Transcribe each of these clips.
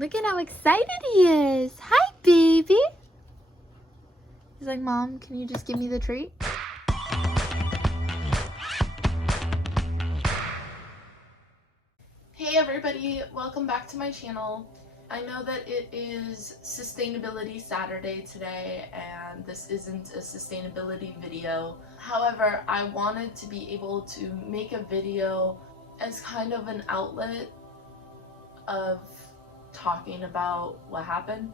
Look at how excited he is. Hi, baby. He's like, Mom, can you just give me the treat? Hey everybody, welcome back to my channel. I know that it is Sustainability Saturday today and this isn't a sustainability video. However, I wanted to be able to make a video as kind of an outlet of talking about what happened.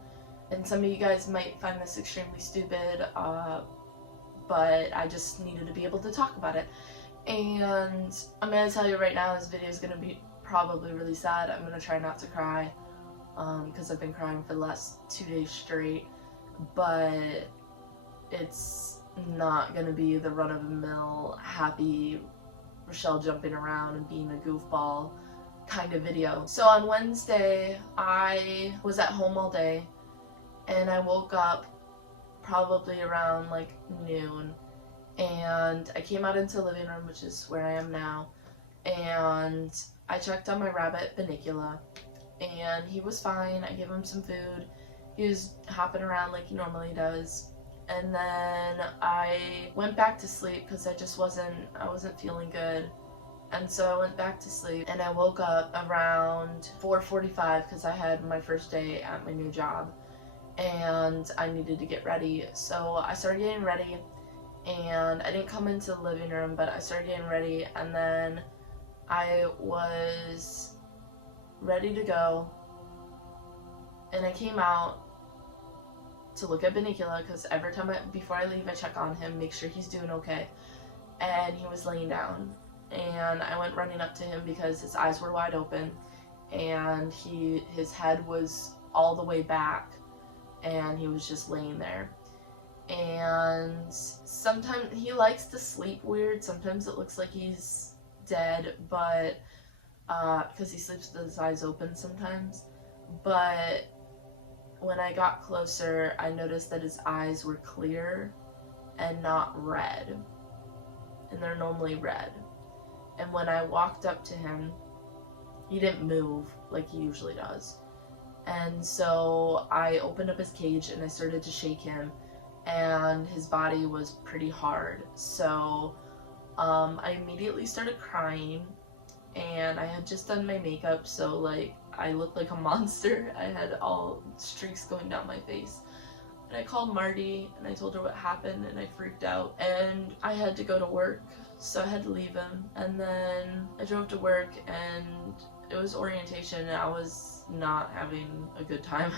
And some of you guys might find this extremely stupid, but I just needed to be able to talk about it. And I'm gonna tell you right now, this video is gonna be probably really sad. I'm gonna try not to cry because I've been crying for the last 2 days straight, but it's not gonna be the run-of-the-mill happy Rochelle jumping around and being a goofball kind of video. So on Wednesday I was at home all day and I woke up probably around like noon, and I came out into the living room, which is where I am now, and I checked on my rabbit Bunnicula and he was fine. I gave him some food. He was hopping around like he normally does, and then I went back to sleep because I wasn't feeling good. And so I went back to sleep and I woke up around 4:45 because I had my first day at my new job and I needed to get ready. So I started getting ready and I didn't come into the living room, but I started getting ready, and then I was ready to go and I came out to look at Bunnicula because every time before I leave I check on him, make sure he's doing okay, and he was laying down. And I went running up to him because his eyes were wide open and his head was all the way back and he was just laying there. And sometimes he likes to sleep weird. Sometimes it looks like he's dead, but because he sleeps with his eyes open sometimes. But when I got closer, I noticed that his eyes were clear and not red, and they're normally red. And when I walked up to him, he didn't move like he usually does. And so I opened up his cage and I started to shake him, and his body was pretty hard. So I immediately started crying, and I had just done my makeup, so like I looked like a monster. I had all streaks going down my face. And I called Marty and I told her what happened, and I freaked out and I had to go to work, so I had to leave him. And then I drove to work and it was orientation and I was not having a good time.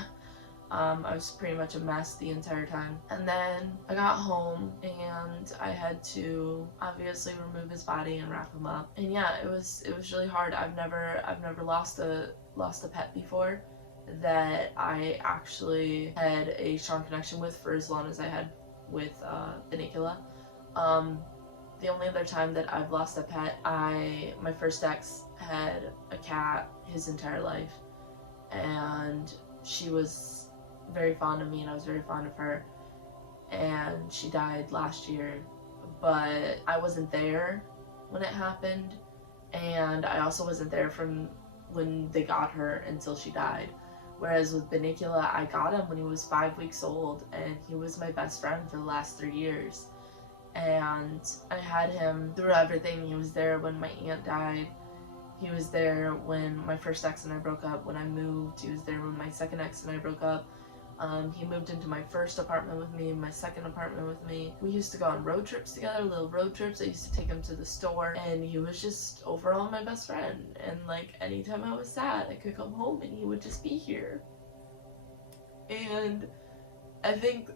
I was pretty much a mess the entire time. And then I got home and I had to obviously remove his body and wrap him up. And yeah, it was really hard. I've never lost a pet before that I actually had a strong connection with for as long as I had with Bunnicula. The only other time that I've lost a pet, my first ex had a cat his entire life, and she was very fond of me and I was very fond of her, and she died last year, but I wasn't there when it happened, and I also wasn't there from when they got her until she died. Whereas with Bunnicula, I got him when he was 5 weeks old, and he was my best friend for the last 3 years. And I had him through everything. He was there when my aunt died. He was there when my first ex and I broke up. When I moved, he was there when my second ex and I broke up. He moved into my first apartment with me, my second apartment with me. We used to go on road trips together, little road trips. I used to take him to the store, and he was just overall my best friend. And like anytime I was sad, I could come home and he would just be here. And I think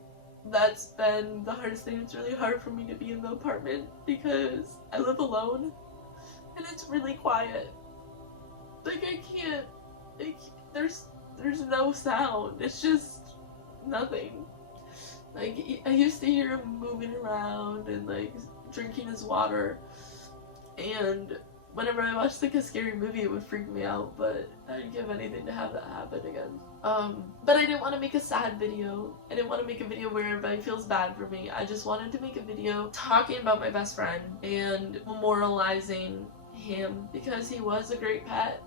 that's been the hardest thing. It's really hard for me to be in the apartment because I live alone and it's really quiet. Like there's no sound. It's just nothing. Like I used to hear him moving around and like drinking his water, and whenever I watched like a scary movie it would freak me out, but I'd give anything to have that happen again. But I didn't want to make a sad video. I didn't want to make a video where everybody feels bad for me. I just wanted to make a video talking about my best friend and memorializing him because he was a great pet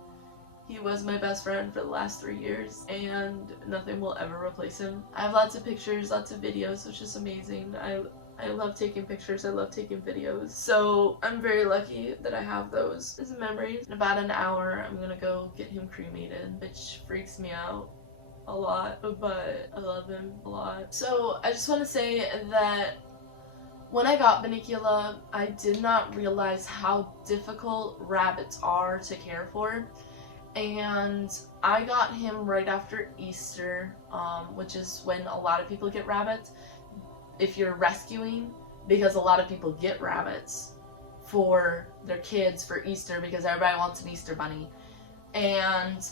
He was my best friend for the last 3 years, and nothing will ever replace him. I have lots of pictures, lots of videos, which is amazing. I love taking pictures, I love taking videos. So I'm very lucky that I have those as memories. In about an hour, I'm gonna go get him cremated, which freaks me out a lot, but I love him a lot. So I just want to say that when I got Bunnicula, I did not realize how difficult rabbits are to care for. And I got him right after Easter, which is when a lot of people get rabbits if you're rescuing, because a lot of people get rabbits for their kids for Easter because everybody wants an Easter bunny. And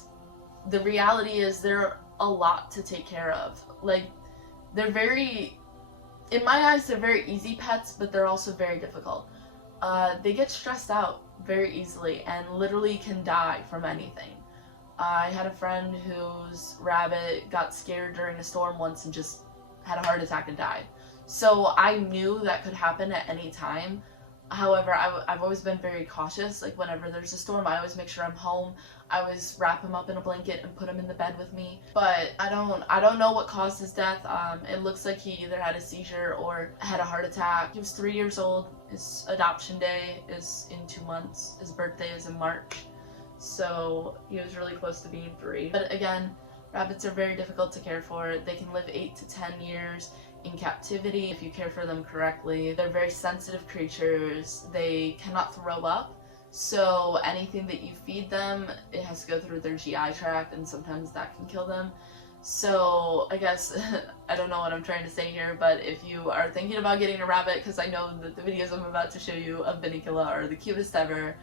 the reality is they're a lot to take care of. Like, they're very, in my eyes, they're very easy pets, but they're also very difficult. They get stressed out very easily and literally can die from anything. I had a friend whose rabbit got scared during a storm once and just had a heart attack and died. So I knew that could happen at any time. However, I've always been very cautious. Like, whenever there's a storm, I always make sure I'm home. I always wrap him up in a blanket and put him in the bed with me. But I don't know what caused his death. It looks like he either had a seizure or had a heart attack. He was 3 years old. His adoption day is in 2 months. His birthday is in March. So he was really close to being 3. But again, rabbits are very difficult to care for. They can live 8 to 10 years in captivity if you care for them correctly. They're very sensitive creatures. They cannot throw up, so anything that you feed them, it has to go through their GI tract, and sometimes that can kill them. So I guess I don't know what I'm trying to say here, but if you are thinking about getting a rabbit, because I know that the videos I'm about to show you of Bunnicula are the cutest ever,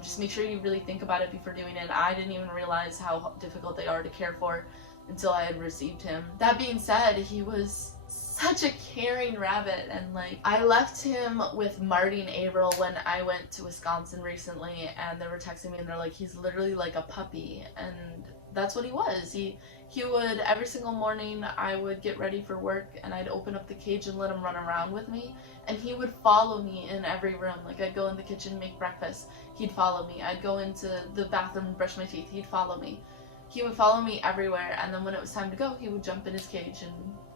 just make sure you really think about it before doing it. I didn't even realize how difficult they are to care for until I had received him. That being said, he was such a caring rabbit, and like, I left him with Marty and April when I went to Wisconsin recently, and they were texting me and they're like, he's literally like a puppy, and that's what he was. He would, every single morning I would get ready for work and I'd open up the cage and let him run around with me, and he would follow me in every room. Like, I'd go in the kitchen, make breakfast, he'd follow me. I'd go into the bathroom and brush my teeth, he'd follow me. He would follow me everywhere, and then when it was time to go, he would jump in his cage and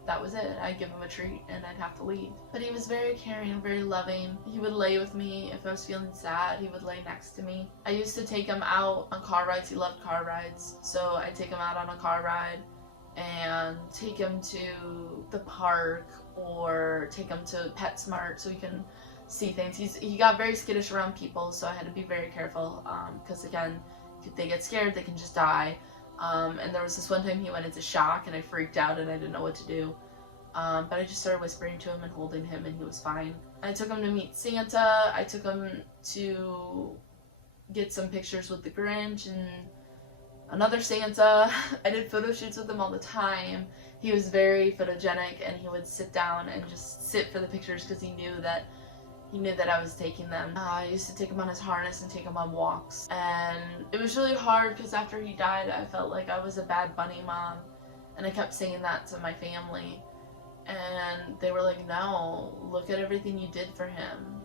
that was it. I'd give him a treat and I'd have to leave. But he was very caring and very loving. He would lay with me if I was feeling sad. He would lay next to me. I used to take him out on car rides. He loved car rides. So I'd take him out on a car ride and take him to the park or take him to PetSmart so he can see things. He got very skittish around people, so I had to be very careful because again, if they get scared, they can just die. And there was this one time he went into shock and I freaked out and I didn't know what to do. But I just started whispering to him and holding him, and he was fine. I took him to meet Santa. I took him to get some pictures with the Grinch and another Santa. I did photo shoots with him all the time. He was very photogenic, and he would sit down and just sit for the pictures because he knew that I was taking them. I used to take him on his harness and take him on walks. And it was really hard because after he died, I felt like I was a bad bunny mom. And I kept saying that to my family. And they were like, no, look at everything you did for him.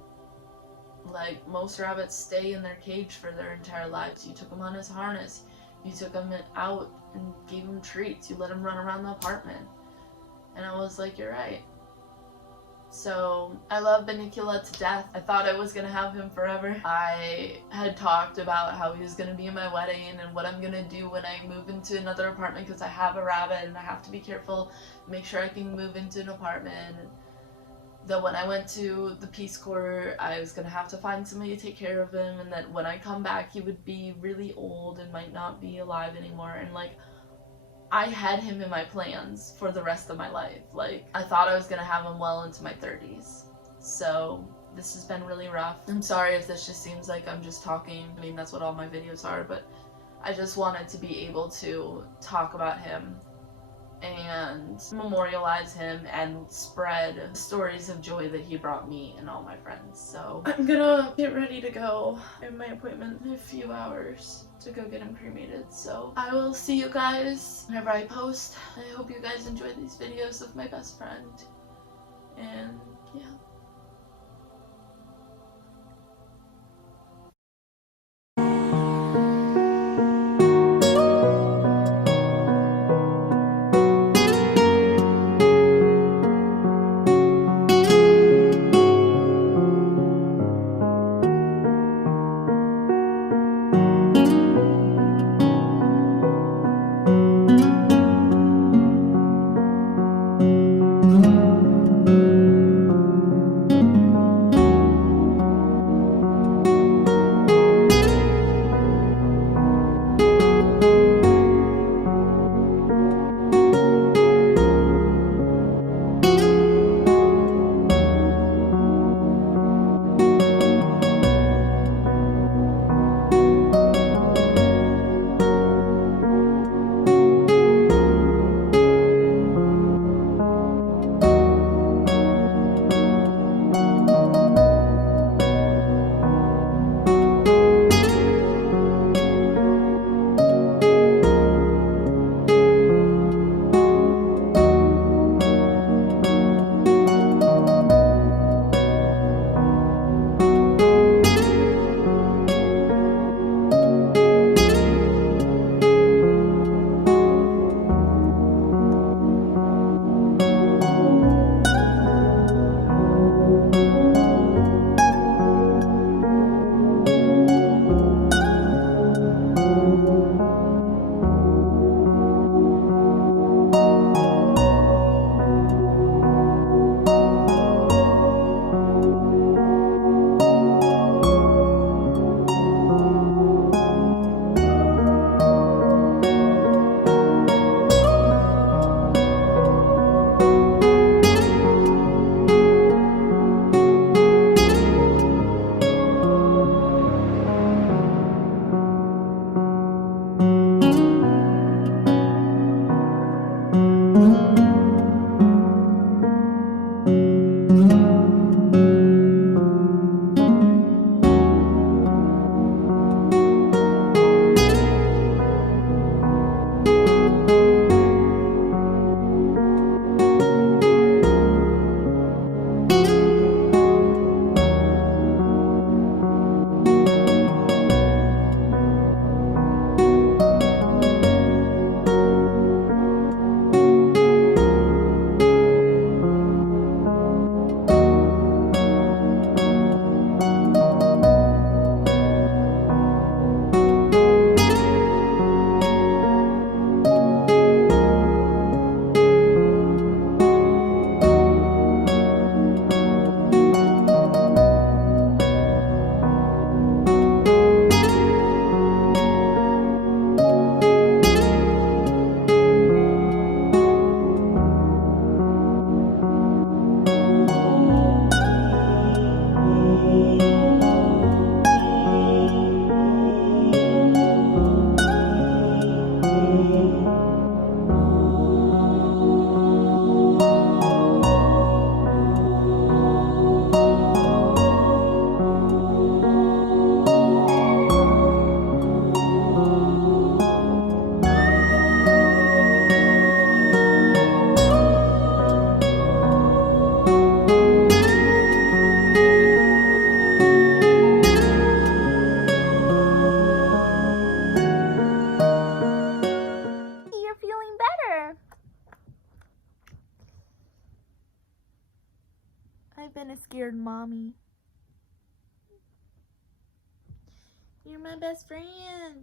Like, most rabbits stay in their cage for their entire lives. You took him on his harness. You took him out and gave him treats. You let him run around the apartment. And I was like, you're right. So I love Bunnicula to death. I thought I was gonna have him forever. I had talked about how he was gonna be in my wedding and what I'm gonna do when I move into another apartment, because I have a rabbit and I have to be careful, make sure I can move into an apartment. That when I went to the Peace Corps, I was gonna have to find somebody to take care of him, and that when I come back, he would be really old and might not be alive anymore. And like, I had him in my plans for the rest of my life. Like, I thought I was gonna have him well into my 30s. So this has been really rough. I'm sorry if this just seems like I'm just talking. I mean, that's what all my videos are, but I just wanted to be able to talk about him and memorialize him and spread stories of joy that he brought me and all my friends. So I'm gonna get ready to go. I have my appointment in a few hours to go get him cremated. So I will see you guys whenever I post. I hope you guys enjoy these videos of my best friend. And yeah. ain't been a scared mommy. You're my best friend.